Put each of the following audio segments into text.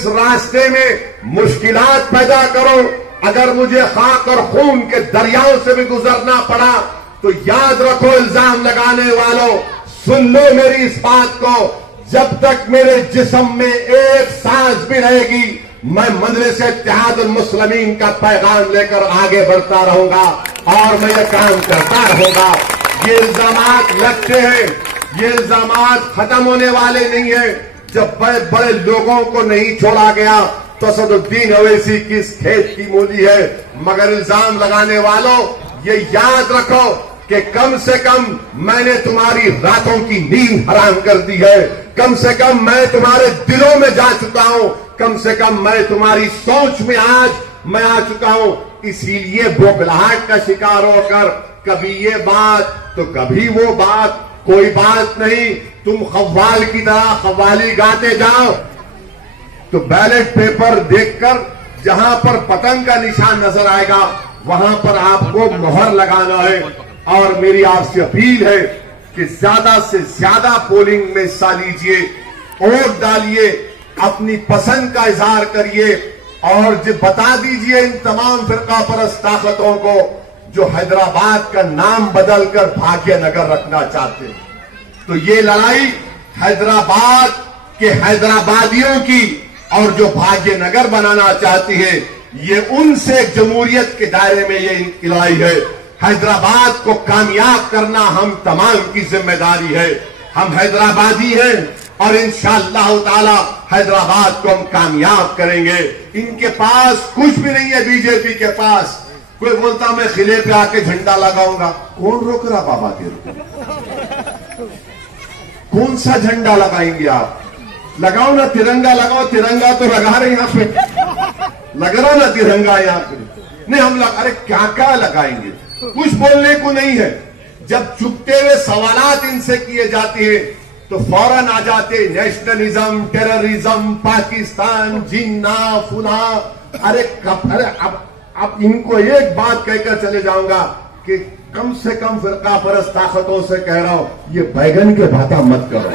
इस रास्ते में मुश्किलात पैदा करो, अगर मुझे खाक और खून के दरियाओं से भी गुजरना पड़ा तो याद रखो इल्जाम लगाने वालों, सुन लो मेरी इस बात को, जब तक मेरे जिस्म में एक सांस भी रहेगी मैं मजलिस इत्तेहादुल मुस्लिमीन का पैगाम लेकर आगे बढ़ता रहूंगा और मैं ये काम करता रहूंगा। ये इल्जामात लगते हैं, ये इल्जामात खत्म होने वाले नहीं है। जब बड़े बड़े लोगों को नहीं छोड़ा गया तो असदुद्दीन अवैसी किस खेत की मूली है, मगर इल्जाम लगाने वालों ये याद रखो कि कम से कम मैंने तुम्हारी रातों की नींद हराम कर दी है, कम से कम मैं तुम्हारे दिलों में जा चुका हूं, कम से कम मैं तुम्हारी सोच में आज मैं आ चुका हूं। इसीलिए बौखलाहट का शिकार होकर कभी ये बात तो कभी वो बात, कोई बात नहीं, तुम खव्वाल की तरह खव्वाली गाते जाओ। तो बैलेट पेपर देखकर जहां पर पतंग का निशान नजर आएगा वहां पर आपको मोहर लगाना है। और मेरी आपसे अपील है कि ज्यादा से ज्यादा पोलिंग में हिस्सा लीजिए, वोट डालिए, अपनी पसंद का इजहार करिए और जो बता दीजिए इन तमाम फिरका परस्त ताकतों को जो हैदराबाद का नाम बदलकर भाग्यनगर रखना चाहते हैं। तो ये लड़ाई हैदराबाद के हैदराबादियों की और जो भाग्यनगर बनाना चाहती है ये उनसे जमहूरियत के दायरे में ये लड़ाई है। हैदराबाद को कामयाब करना हम तमाम की जिम्मेदारी है। हम हैदराबादी हैं और इंशाअल्लाह ताला हैदराबाद को हम कामयाब करेंगे। इनके पास कुछ भी नहीं है, बीजेपी के पास। कोई बोलता मैं किले पे आके झंडा लगाऊंगा, कौन रोक रहा बाबा तेरे को? कौन सा झंडा लगाएंगे आप? लगाओ ना तिरंगा, लगाओ तिरंगा तो लगा रहे यहां पे, लग रहा ना तिरंगा यहां पे। नहीं हम अरे क्या क्या लगाएंगे, कुछ बोलने को नहीं है। जब चुपते हुए सवालात इनसे किए जाते हैं तो फौरन आ जाते नेशनलिज्म, टेररिज्म, पाकिस्तान, जिन्ना फुला। अरे अब इनको एक बात कहकर चले जाऊंगा कि कम से कम फिरका परस्त ताकतों से कह रहा हूं ये बैगन के भाता मत करो।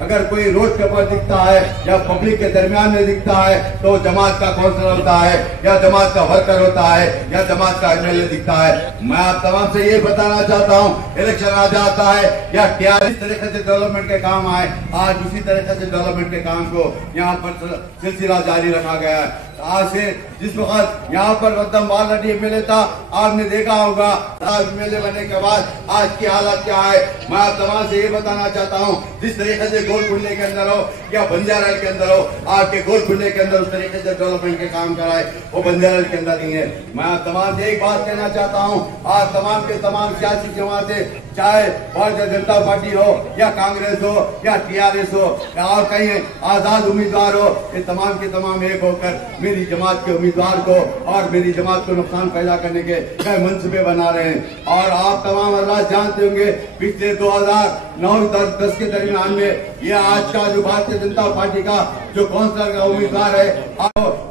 अगर कोई रोड के ऊपर दिखता है या पब्लिक के दरमियान में दिखता है तो जमात का काउंसलर होता है या जमात का वर्कर होता है या जमात का एमएलए दिखता है। मैं आप तमाम से ये बताना चाहता हूँ, इलेक्शन आ जाता है या क्या इस तरीके से डेवलपमेंट के काम आए, आज उसी तरीके से डेवलपमेंट के काम को यहाँ पर सिलसिला जारी रखा गया है। आज से जिस वक्त यहाँ पर वद्दम बालरेड्डी एमएलए था, आपने देखा होगा आज एमएलए बनने के बाद आज की हालत क्या है। मैं आप तमाम से ये बताना चाहता हूँ, जिस तरीके से गोलकुंडे के अंदर हो या बंजारा के अंदर हो, आपके गोलकुंडे के अंदर उस तरीके से डेवलपमेंट के काम कराए, वो बंजारा के अंदर नहीं है। मैं आप तमाम से एक बात कहना चाहता हूँ, आज तमाम के तमाम सियासी जमातें, चाहे भारतीय जनता पार्टी हो या कांग्रेस हो या टीआरएस हो या और कहीं आजाद उम्मीदवार हो, ये तमाम के तमाम एक होकर मेरी जमात के उम्मीदवार को और मेरी जमात को नुकसान पैदा करने के कई मंसूबे बना रहे हैं। और आप तमाम हजरात जानते होंगे पिछले 2009-10 के दरमियान में ये आज का जो भारतीय जनता पार्टी का जो काउंसलर का उम्मीदवार है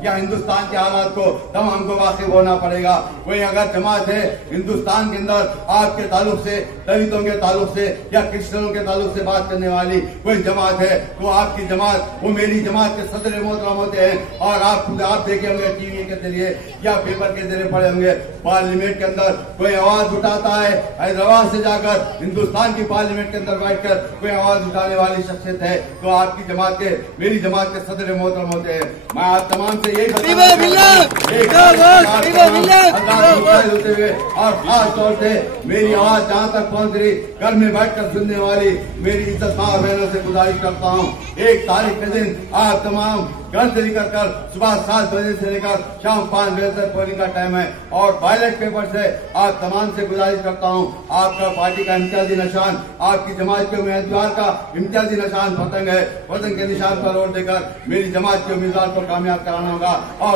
या हिंदुस्तान के हालात को तब हमको वाकिफ होना पड़ेगा। कोई अगर जमात है हिंदुस्तान के अंदर आपके ताल्लुक से, दलितों के ताल्लुक से या क्रिश्चियनों के ताल्लुक से बात करने वाली कोई जमात है तो आपकी जमात, वो मेरी जमात के सदर मोहतरम होते हैं। और आप देखे होंगे टीवी के जरिए या पेपर के जरिए पढ़े होंगे, पार्लियामेंट के अंदर कोई आवाज उठाता है, हैदराबाद से जाकर हिंदुस्तान की पार्लियामेंट के अंदर बैठकर कोई आवाज उठाने वाली शख्सियत है तो आपकी जमात के, मेरी जमात के सदर मोहतरम होते हैं। मैं आप तमाम से यही होते हुए और खास तौर से मेरी आवाज जहाँ तक पहुँच रही, घर में बैठकर सुनने वाली मेरी इज्जतदार बहनों से गुजारिश करता हूँ, 1 तारीख के दिन आप तमाम घर से निकल कर सुबह 7 बजे से लेकर शाम 5 बजे तक पोलिंग का टाइम है। और बैलेट पेपर से आप तमाम से गुजारिश करता हूँ, आपका पार्टी का इम्तियाजी निशान, आपकी जमात के उम्मीदवार का इम्तियाजी निशान पतंग है। पतंग के निशान पर वोट देकर मेरी जमात के उम्मीदवार को कामयाब कराना होगा। और